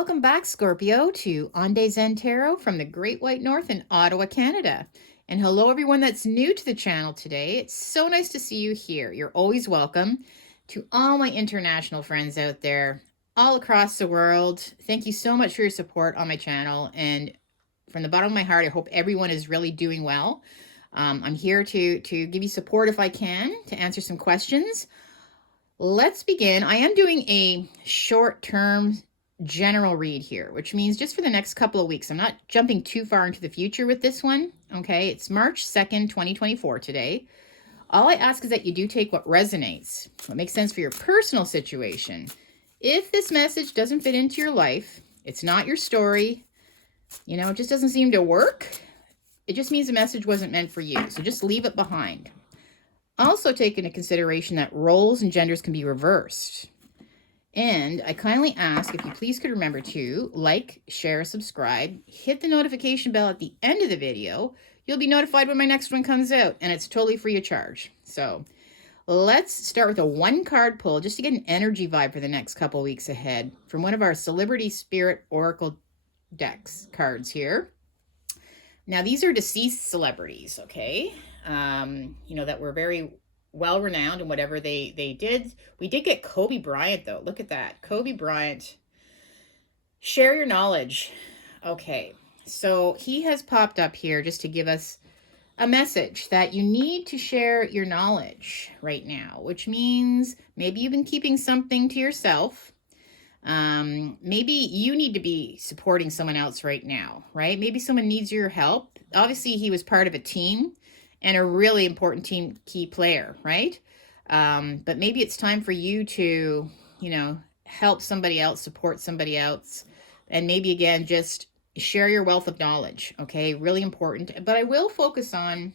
Welcome back, Scorpio, to On Day Zen Tarot from the Great White North in Ottawa, Canada. And hello, everyone that's new to the channel today. It's so nice to see you here. You're always welcome. To all my international friends out there, all across the world, thank you so much for your support on my channel. And from the bottom of my heart, I hope everyone is really doing well. I'm here to give you support if I can, to answer some questions. Let's begin. I am doing a short-term general read here, which means just for the next couple of weeks. I'm not jumping too far into the future with this one. Okay, it's March 2nd, 2024 today. All I ask is that you do take what resonates, what makes sense for your personal situation. If this message doesn't fit into your life, it's not your story, it just doesn't seem to work, it just means the message wasn't meant for you. So just leave it behind. Also take into consideration that roles and genders can be reversed. And I kindly ask if you please could remember to like, share, subscribe, hit the notification bell at the end of the video. You'll be notified when my next one comes out, and it's totally free of charge. So let's start with a one card pull just to get an energy vibe for the next couple weeks ahead from one of our Celebrity Spirit Oracle decks cards here. Now, these are deceased celebrities, okay? That were very well-renowned in whatever they did. We did get Kobe Bryant, though. Look at that. Kobe Bryant. Share your knowledge. Okay, so he has popped up here just to give us a message that you need to share your knowledge right now, which means maybe you've been keeping something to yourself. Maybe you need to be supporting someone else right now, right? Maybe someone needs your help. Obviously, he was part of a team and a really important team key player, right? But maybe it's time for you to, help somebody else, support somebody else, and maybe again, just share your wealth of knowledge, okay? Really important. But I will focus on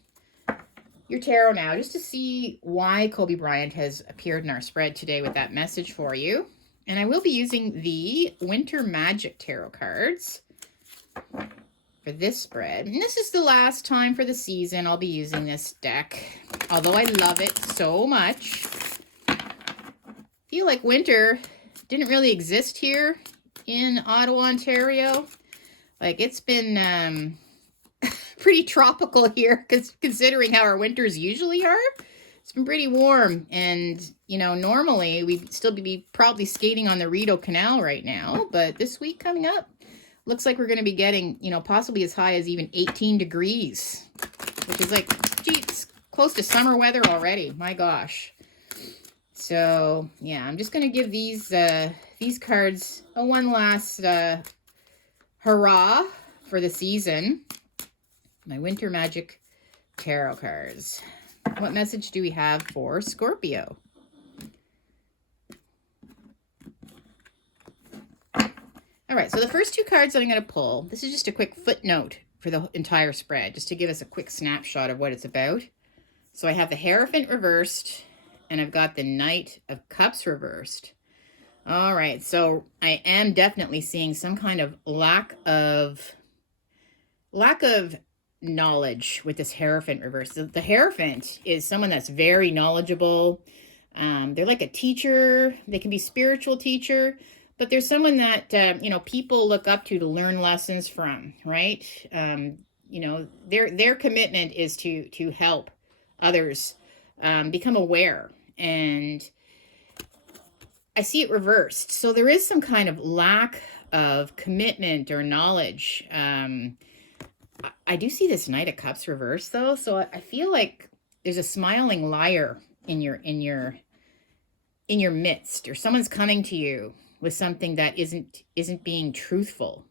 your tarot now just to see why Kobe Bryant has appeared in our spread today with that message for you. And I will be using the Winter Magic Tarot cards for this spread. And this is the last time for the season I'll be using this deck. Although I love it so much. I feel like winter didn't really exist here in Ottawa, Ontario. Like, it's been pretty tropical here, considering how our winters usually are. It's been pretty warm, and normally we'd still be probably skating on the Rideau Canal right now, but this week coming up, looks like we're going to be getting, possibly as high as even 18 degrees, which is like, gee, it's close to summer weather already. My gosh. So, yeah, I'm just going to give these cards one last hurrah for the season. My Winter Magic Tarot cards. What message do we have for Scorpio? All right, so the first two cards that I'm going to pull, this is just a quick footnote for the entire spread, just to give us a quick snapshot of what it's about. So I have the Hierophant reversed, and I've got the Knight of Cups reversed. All right, so I am definitely seeing some kind of lack of knowledge with this Hierophant reverse. The Hierophant is someone that's very knowledgeable. They're like a teacher. They can be spiritual teacher. But there's someone that, people look up to learn lessons from, right? Their commitment is to help others become aware. And I see it reversed. So there is some kind of lack of commitment or knowledge. I do see this Knight of Cups reversed, though. So I feel like there's a smiling liar in your midst, or someone's coming to you with something that isn't being truthful.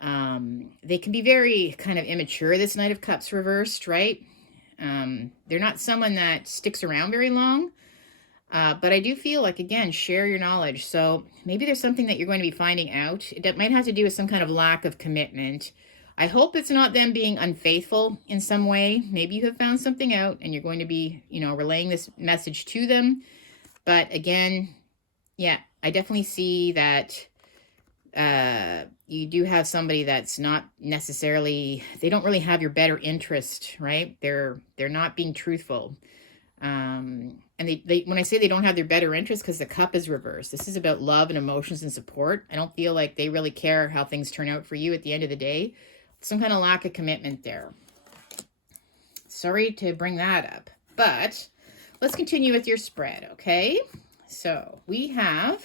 They can be very kind of immature, this Knight of Cups reversed, right? They're not someone that sticks around very long. But I do feel like, again, share your knowledge. So maybe there's something that you're going to be finding out that might have to do with some kind of lack of commitment. I hope it's not them being unfaithful in some way. Maybe you have found something out and you're going to be, relaying this message to them. But again, yeah, I definitely see that you do have somebody that's not necessarily, they don't really have your better interest, right? They're not being truthful. And they when I say they don't have their better interest, because the cup is reversed. This is about love and emotions and support. I don't feel like they really care how things turn out for you at the end of the day. Some kind of lack of commitment there. Sorry to bring that up, but let's continue with your spread, okay? So we have,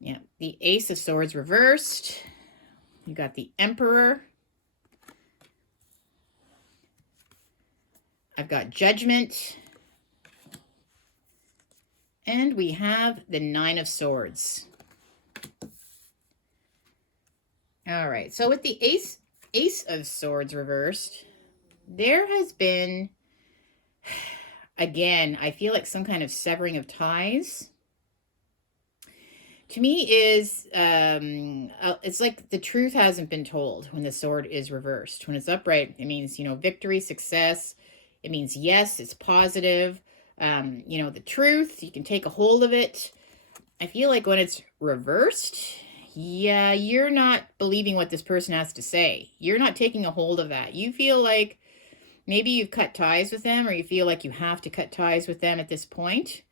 the Ace of Swords reversed. You got the Emperor. I've got Judgment. And we have the Nine of Swords. All right, so with the Ace of Swords reversed, there has been, again, I feel like some kind of severing of ties. To me is, it's like the truth hasn't been told when the sword is reversed. When it's upright, it means, victory, success. It means, yes, it's positive. The truth, you can take a hold of it. I feel like when it's reversed, yeah, you're not believing what this person has to say. You're not taking a hold of that. You feel like maybe you've cut ties with them, or you feel like you have to cut ties with them at this point.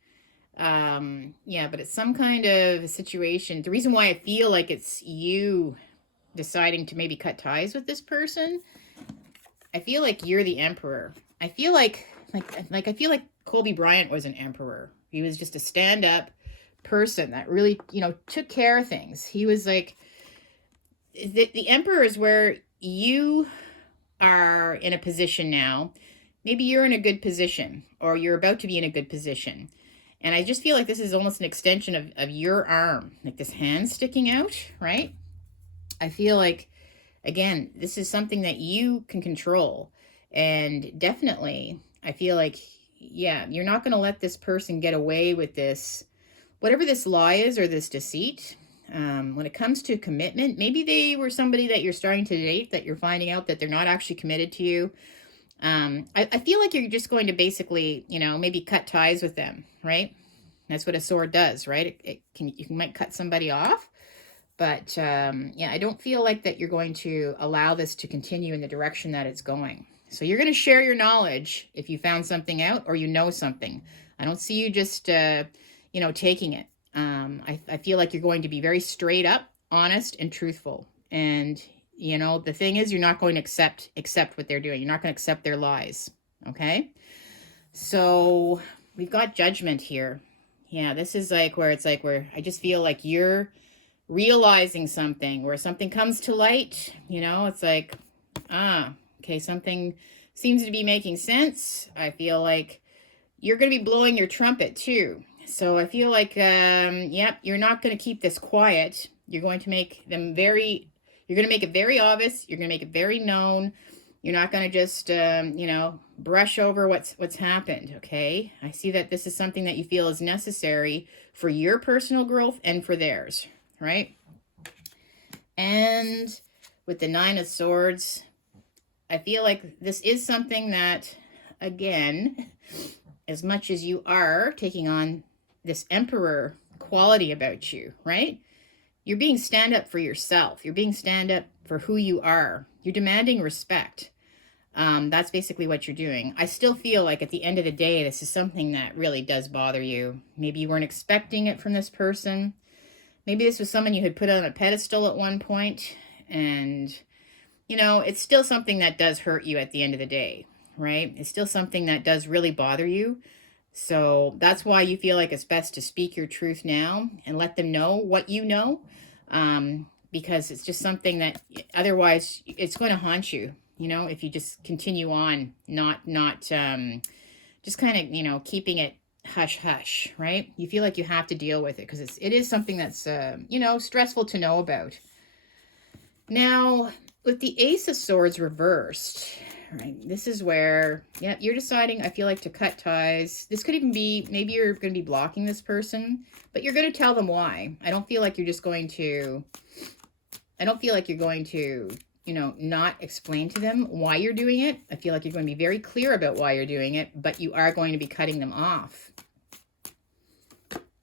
But it's some kind of situation. The reason why I feel like it's you deciding to maybe cut ties with this person, I feel like you're the Emperor. I feel like I feel like Kobe Bryant was an emperor. He was just a stand-up person that really, took care of things. He was like, the emperor is where you are in a position now. Maybe you're in a good position, or you're about to be in a good position. And I just feel like this is almost an extension of your arm, like this hand sticking out, right? I feel like, again, this is something that you can control. And definitely, I feel like, you're not going to let this person get away with this, whatever this lie is or this deceit. When it comes to commitment, maybe they were somebody that you're starting to date, that you're finding out that they're not actually committed to you. I feel like you're just going to basically, maybe cut ties with them, right? That's what a sword does, right? You might cut somebody off, but I don't feel like that you're going to allow this to continue in the direction that it's going. So you're going to share your knowledge if you found something out or something. I don't see you just, taking it. I feel like you're going to be very straight up, honest, and truthful. And, the thing is, you're not going to accept what they're doing. You're not going to accept their lies. Okay? So we've got Judgment here. Yeah, this is where I just feel like you're realizing something, where something comes to light. It's like, okay, something seems to be making sense. I feel like you're going to be blowing your trumpet too. So I feel like, you're not going to keep this quiet. You're going to make it very obvious. You're going to make it very known. You're not going to just, brush over what's happened, okay? I see that this is something that you feel is necessary for your personal growth and for theirs, right? And with the Nine of Swords, I feel like this is something that, again, as much as you are taking on this Emperor quality about you, right? You're being stand up for yourself. You're being stand up for who you are. You're demanding respect. That's basically what you're doing. I still feel like at the end of the day, this is something that really does bother you. Maybe you weren't expecting it from this person. Maybe this was someone you had put on a pedestal at one point, and it's still something that does hurt you at the end of the day, right? It's still something that does really bother you. So that's why you feel like it's best to speak your truth now and let them know what you know, because it's just something that otherwise it's going to haunt you, if you just continue on, not just kind of, keeping it hush hush, right? You feel like you have to deal with it because it is something that's, stressful to know about. Now, with the Ace of Swords reversed, right, this is where, you're deciding, I feel like, to cut ties. This could even be, maybe you're going to be blocking this person, but you're going to tell them why. I don't feel like you're going to, not explain to them why you're doing it. I feel like you're going to be very clear about why you're doing it, but you are going to be cutting them off.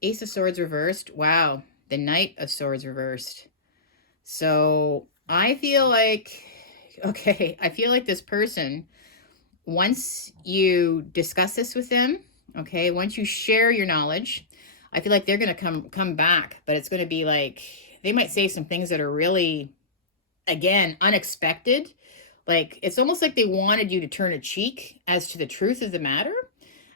Ace of Swords reversed. Wow. The Knight of Swords reversed. So I feel like, okay, I feel like this person once you discuss this with them, okay, once you share your knowledge, I feel like they're going to come back, but it's going to be like, they might say some things that are really, again, unexpected. Like, it's almost like they wanted you to turn a cheek as to the truth of the matter.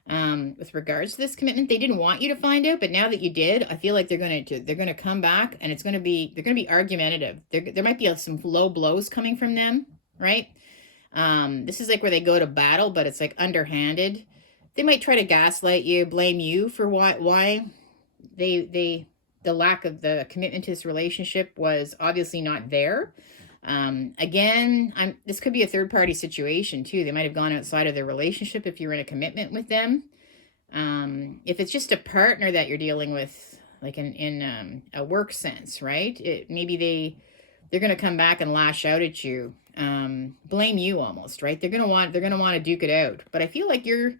With regards to this commitment, they didn't want you to find out, but now that you did, I feel like they're going to come back, and they're going to be argumentative. There might be some low blows coming from them, right? This is like where they go to battle, but it's like underhanded. They might try to gaslight you, blame you for why the lack of the commitment to this relationship was obviously not there. Again, this could be a third party situation too. They might have gone outside of their relationship if you're in a commitment with them. If it's just a partner that you're dealing with, like in a work sense, right? Maybe they're going to come back and lash out at you, blame you almost, right? They're going to want to duke it out. But I feel like you're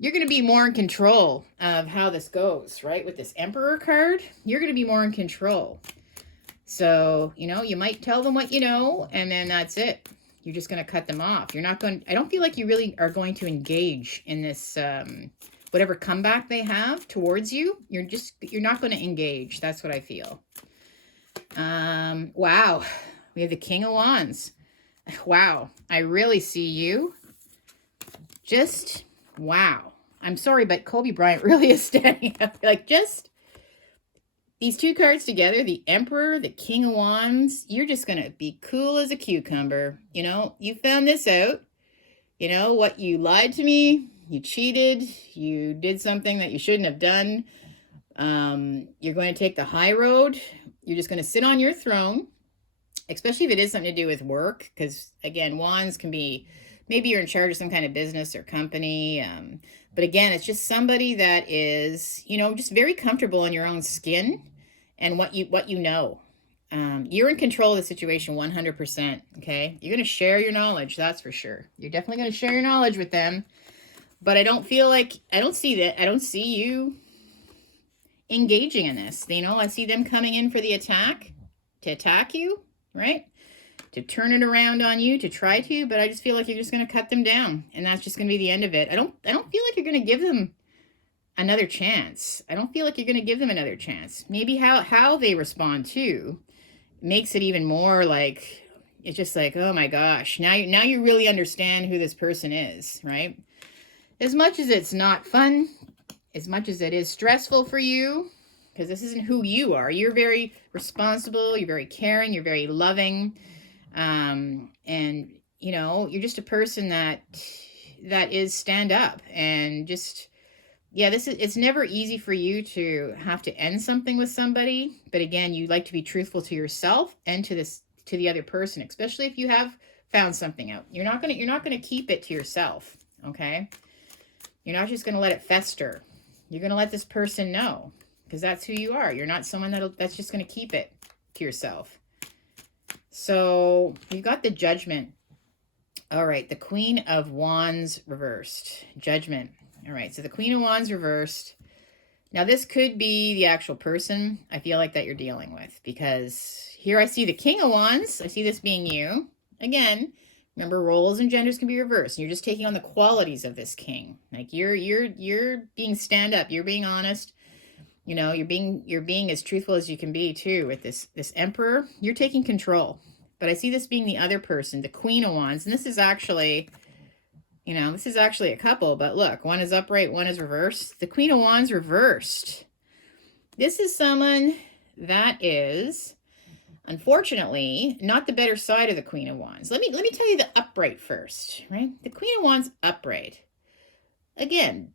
going to be more in control of how this goes, right? With this Emperor card, you're going to be more in control. So, you might tell them what you know, and then that's it. You're just going to cut them off. You're not going, I don't feel like you really are going to engage in this, whatever comeback they have towards you. You're not going to engage. That's what I feel. Wow. We have the King of Wands. Wow. I really see you. Just, wow. I'm sorry, but Kobe Bryant really is standing up. Like, just these two cards together, the Emperor, the King of Wands, you're just going to be cool as a cucumber. You found this out. What, you lied to me, you cheated, you did something that you shouldn't have done. You're going to take the high road. You're just going to sit on your throne, especially if it is something to do with work. Because, again, Wands can be, maybe you're in charge of some kind of business or company. But again, it's just somebody that is, just very comfortable in your own skin and what you know. You're in control of the situation 100%, okay? You're going to share your knowledge, that's for sure. You're definitely going to share your knowledge with them. But I don't see you engaging in this. I see them coming in for the attack, to attack you, right? To turn it around on you, to try to, but I just feel like you're just going to cut them down, and that's just going to be the end of it. I don't feel like you're going to give them another chance. I don't feel like you're going to give them another chance. Maybe how they respond too makes it even more like, it's just like, oh my gosh, now you really understand who this person is, right? As much as it's not fun, as much as it is stressful for you, because this isn't who you are. You're very responsible, you're very caring, you're very loving. And you're just a person that is stand up, and just, yeah, it's never easy for you to have to end something with somebody. But again, you like to be truthful to yourself and to the other person, especially if you have found something out. You're not going to keep it to yourself. Okay. You're not just going to let it fester. You're going to let this person know, because that's who you are. You're not someone that's just going to keep it to yourself. So you got the Judgment. All right. The Queen of Wands reversed. Judgment. All right. So the Queen of Wands reversed. Now this could be the actual person I feel like that you're dealing with, because here I see the King of Wands. I see this being you. Again, remember, roles and genders can be reversed. You're just taking on the qualities of this king. Like you're being stand up. You're being honest. You're being as truthful as you can be too with this Emperor. You're taking control. But I see this being the other person, the Queen of Wands. And this is actually, a couple. But look, one is upright, one is reversed. The Queen of Wands reversed. This is someone that is, unfortunately, not the better side of the Queen of Wands. Let me tell you the upright first, right? The Queen of Wands upright. Again,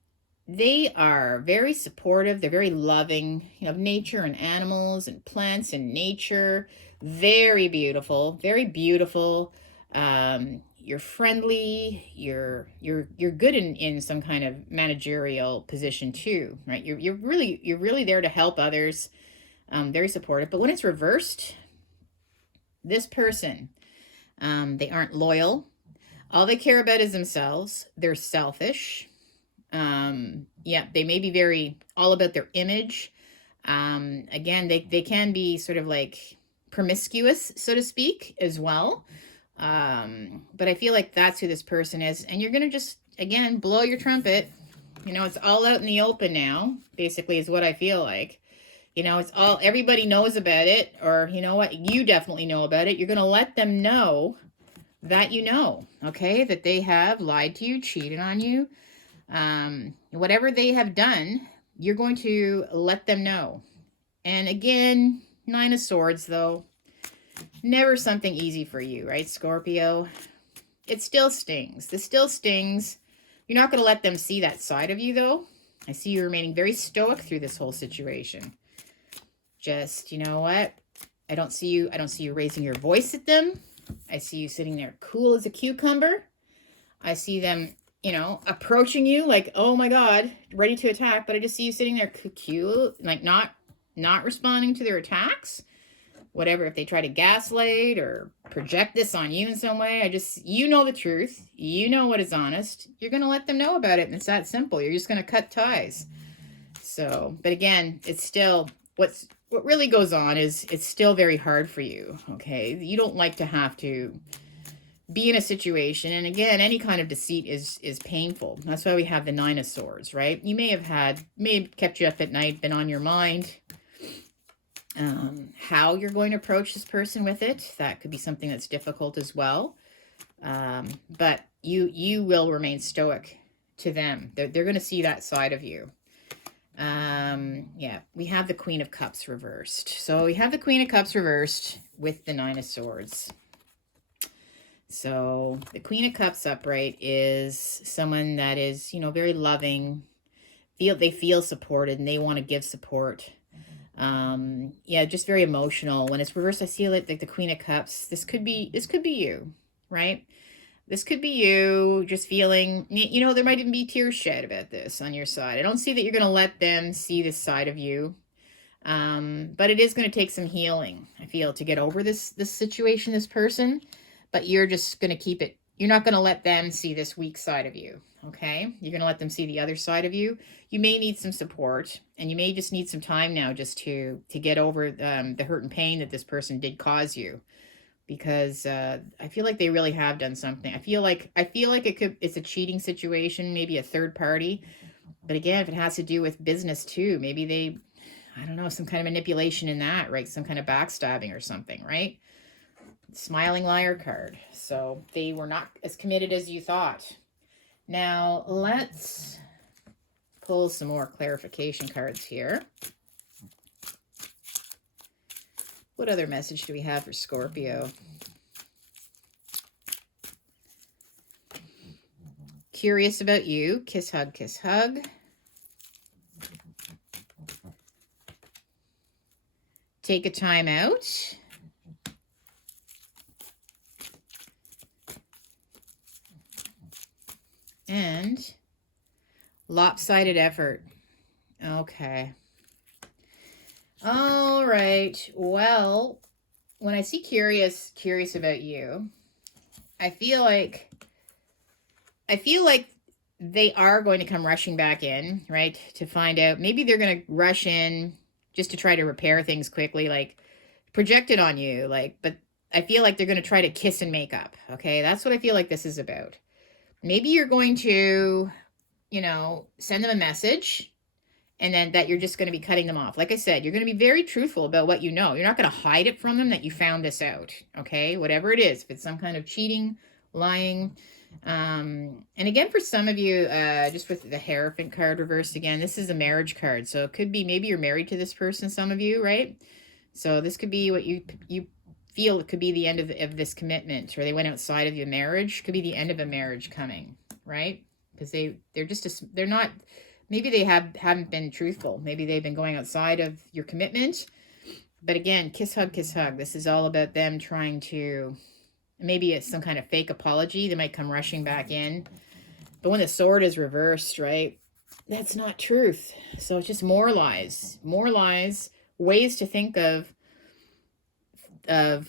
they are very supportive. They're very loving, of nature and animals and plants and nature. Very beautiful, very beautiful. You're friendly. You're good in some kind of managerial position too, right? You're really there to help others. Very supportive. But when it's reversed, this person, they aren't loyal. All they care about is themselves. They're selfish. Yeah, they may be very all about their image. Again, they can be sort of like promiscuous, so to speak, as well. But I feel like that's who this person is. And you're going to just, again, blow your trumpet. You know, it's all out in the open now, basically, is what I feel like. You know, it's all, everybody knows about it, or you know what, you definitely know about it. You're going to let them know that you know, okay, that they have lied to you, cheated on you. Whatever they have done, you're going to let them know. And again, Nine of Swords, though, never something easy for you, right, Scorpio? It still stings. This still stings. You're not going to let them see that side of you, though. I see you remaining very stoic through this whole situation. Just, you know what? I don't see you raising your voice at them. I see you sitting there cool as a cucumber. I see them, you know, approaching you like, oh my God, ready to attack. But I just see you sitting there cute, like not responding to their attacks. Whatever, if they try to gaslight or project this on you in some way, you know the truth. You know what is honest. You're going to let them know about it. And it's that simple. You're just going to cut ties. So, but again, it's still, what really goes on is it's still very hard for you. Okay. You don't like to have to be in a situation. And again, any kind of deceit is painful. That's why we have the Nine of Swords, right? You may have kept you up at night, been on your mind. How you're going to approach this person with it, that could be something that's difficult as well. But you will remain stoic to them. They're going to see that side of you. Yeah, we have the Queen of Cups reversed. So we have the Queen of Cups reversed with the Nine of Swords. So the Queen of Cups upright is someone that is, you know, very loving. They feel supported and they want to give support. Yeah, just very emotional. When it's reversed, I see it like the Queen of Cups. This could be you, right? This could be you just feeling, you know, there might even be tears shed about this on your side. I don't see that you're going to let them see this side of you. But it is going to take some healing, I feel, to get over this situation, this person. But you're just going to keep it. You're not going to let them see this weak side of you. Okay. You're going to let them see the other side of you. You may need some support, and you may just need some time now just to get over the hurt and pain that this person did cause you, because I feel like they really have done something. I feel like it's a cheating situation, maybe a third party. But again, if it has to do with business too, maybe I don't know, some kind of manipulation in that, right? Some kind of backstabbing or something, right? Smiling liar card. So they were not as committed as you thought. Now, let's pull some more clarification cards here. What other message do we have for Scorpio? Curious about you. Kiss, hug, kiss, hug. Take a time out. And lopsided effort. Okay. All right. Well, when I see curious about you, I feel like they are going to come rushing back in, right? To find out. Maybe they're going to rush in just to try to repair things quickly, like project it on you, like, but I feel like they're going to try to kiss and make up. Okay. That's what I feel like this is about. Maybe you're going to, you know, send them a message, and then that you're just going to be cutting them off. Like I said, you're going to be very truthful about what you know. You're not going to hide it from them that you found this out. Okay. Whatever it is, if it's some kind of cheating, lying. And again, for some of you, just with the Hierophant card reversed again, this is a marriage card. So it could be, maybe you're married to this person, some of you, right? So this could be what you feel it could be the end of this commitment, or they went outside of your marriage. Could be the end of a marriage coming, right? Because they're not, maybe they haven't been truthful. Maybe they've been going outside of your commitment. But again, kiss, hug, kiss, hug. This is all about them trying to, maybe it's some kind of fake apology. They might come rushing back in. But when the sword is reversed, right, that's not truth. So it's just more lies, ways to think of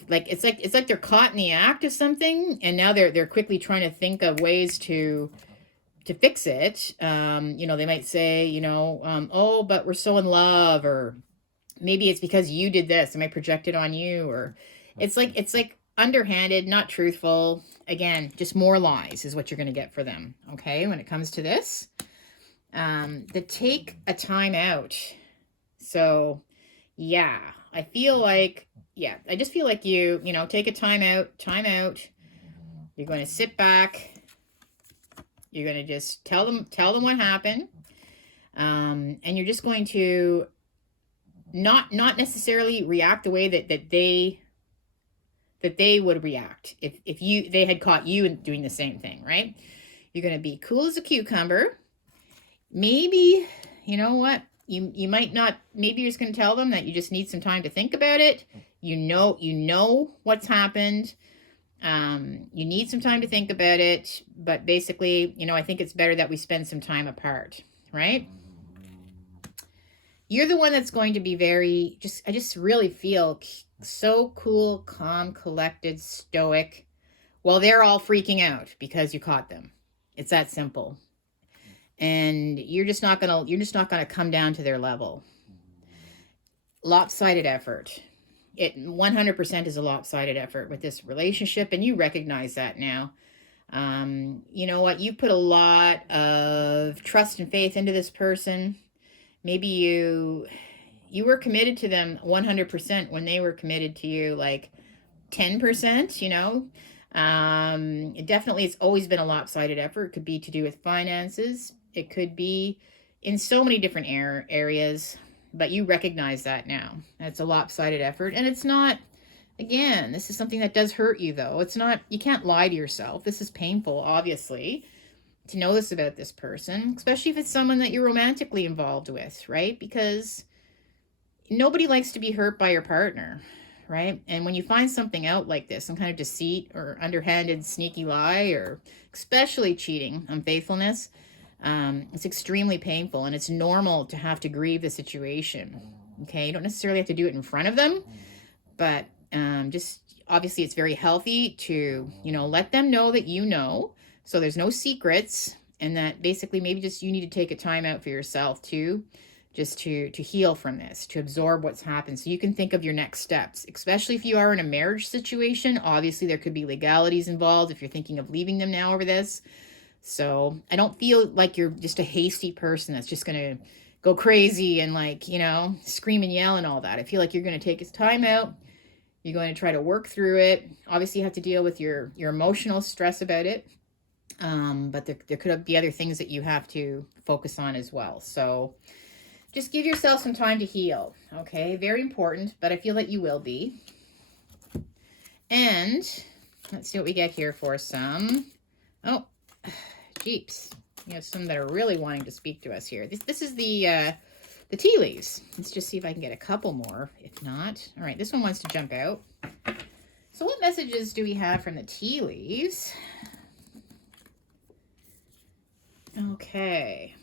like, it's like they're caught in the act of something, and now they're quickly trying to think of ways to fix it. You know, they might say, you know, oh, but we're so in love, or maybe it's because you did this, and I projected on you, or it's like underhanded, not truthful. Again, just more lies is what you're going to get for them. Okay, when it comes to this, the take a time out. So, yeah, I feel like, yeah, I just feel like you know, take a time out. You're going to sit back. You're going to just tell them what happened. And you're just going to not necessarily react the way that they would react if they had caught you doing the same thing, right? You're going to be cool as a cucumber. Maybe, you know what? You might not, maybe you're just going to tell them that you just need some time to think about it. You know what's happened. You need some time to think about it, but basically, you know, I think it's better that we spend some time apart, right? You're the one that's going to be very, I just really feel so cool, calm, collected, stoic, while they're all freaking out because you caught them. It's that simple. And you're just not gonna come down to their level. Lopsided effort. It 100% is a lopsided effort with this relationship, and you recognize that now. You know what? You put a lot of trust and faith into this person. Maybe you were committed to them 100% when they were committed to you like 10%, you know. It definitely, it's always been a lopsided effort. It could be to do with finances. It could be in so many different areas, but you recognize that now. It's a lopsided effort, and it's not, again, this is something that does hurt you, though. It's not, you can't lie to yourself. This is painful, obviously, to know this about this person, especially if it's someone that you're romantically involved with, right? Because nobody likes to be hurt by your partner, right? And when you find something out like this, some kind of deceit or underhanded sneaky lie, or especially cheating, unfaithfulness, it's extremely painful, and it's normal to have to grieve the situation. Okay, you don't necessarily have to do it in front of them, but just obviously it's very healthy to, you know, let them know that you know, so there's no secrets, and that basically maybe just you need to take a time out for yourself too, just to heal from this, to absorb what's happened, so you can think of your next steps, especially if you are in a marriage situation. Obviously there could be legalities involved if you're thinking of leaving them now over this. So I don't feel like you're just a hasty person that's just going to go crazy and, like, you know, scream and yell and all that. I feel like you're going to take his time out. You're going to try to work through it. Obviously you have to deal with your emotional stress about it. But there could be other things that you have to focus on as well. So just give yourself some time to heal. Okay. Very important, but I feel that you will be. And let's see what we get here for some. Oh, jeeps. We have some that are really wanting to speak to us here. This is the tea leaves. Let's just see if I can get a couple more. If not, all right, this one wants to jump out. So what messages do we have from the tea leaves? Okay.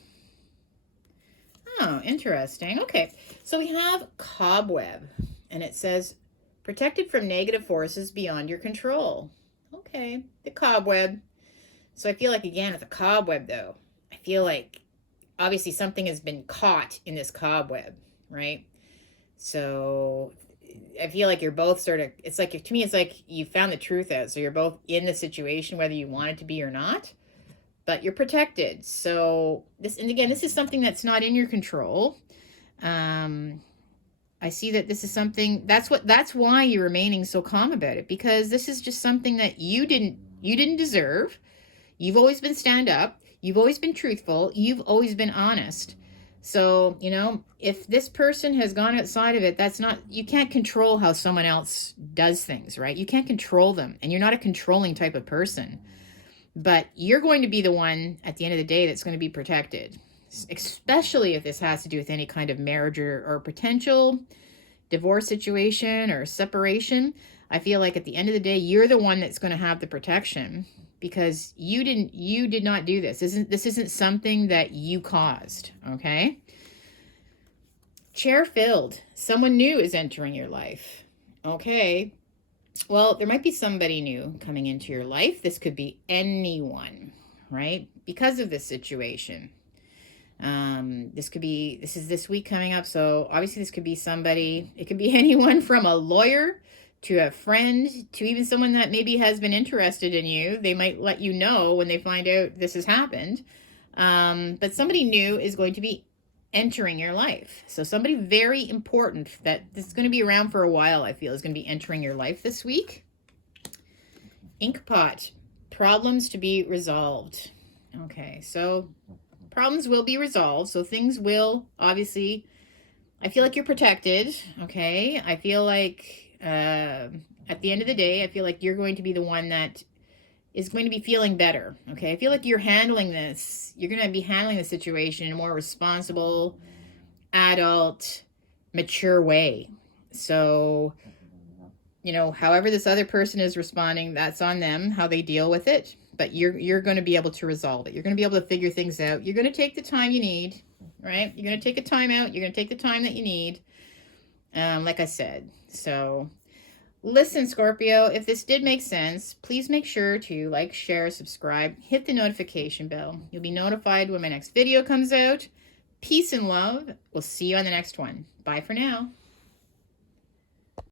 Oh, interesting. Okay, so we have cobweb, and it says protected from negative forces beyond your control. Okay, the cobweb. So I feel like, again, with the cobweb, though, I feel like obviously something has been caught in this cobweb, right? So I feel like you're both sort of, it's like, to me, it's like you found the truth out. So you're both in the situation, whether you want it to be or not, but you're protected. So this, and again, this is something that's not in your control. I see that this is something, that's why you're remaining so calm about it, because this is just something that you didn't deserve. You've always been stand up. You've always been truthful. You've always been honest. So, you know, if this person has gone outside of it, that's not, you can't control how someone else does things, right? You can't control them, and you're not a controlling type of person. But you're going to be the one at the end of the day that's going to be protected, especially if this has to do with any kind of marriage or potential divorce situation or separation. I feel like at the end of the day, you're the one that's going to have the protection, because you did not do this. This isn't something that you caused, okay? Chair filled. Someone new is entering your life. Okay. Well, there might be somebody new coming into your life. This could be anyone, right? Because of this situation. This is this week coming up. So obviously this could be somebody, it could be anyone from a lawyer to a friend, to even someone that maybe has been interested in you. They might let you know when they find out this has happened. But somebody new is going to be entering your life. So somebody very important that is going to be around for a while, I feel, is going to be entering your life this week. Inkpot, problems to be resolved. Okay, so problems will be resolved. So things will, obviously, I feel like you're protected. Okay, I feel like at the end of the day, I feel like you're going to be the one that is going to be feeling better. Okay, I feel like you're handling this. You're going to be handling the situation in a more responsible, adult, mature way. So, you know, however this other person is responding, that's on them, how they deal with it. But you're going to be able to resolve it. You're going to be able to figure things out. You're going to take the time you need, right? You're going to take a time out. You're going to take the time that you need. Like I said. So listen, Scorpio, if this did make sense, please make sure to like, share, subscribe, hit the notification bell. You'll be notified when my next video comes out. Peace and love. We'll see you on the next one. Bye for now.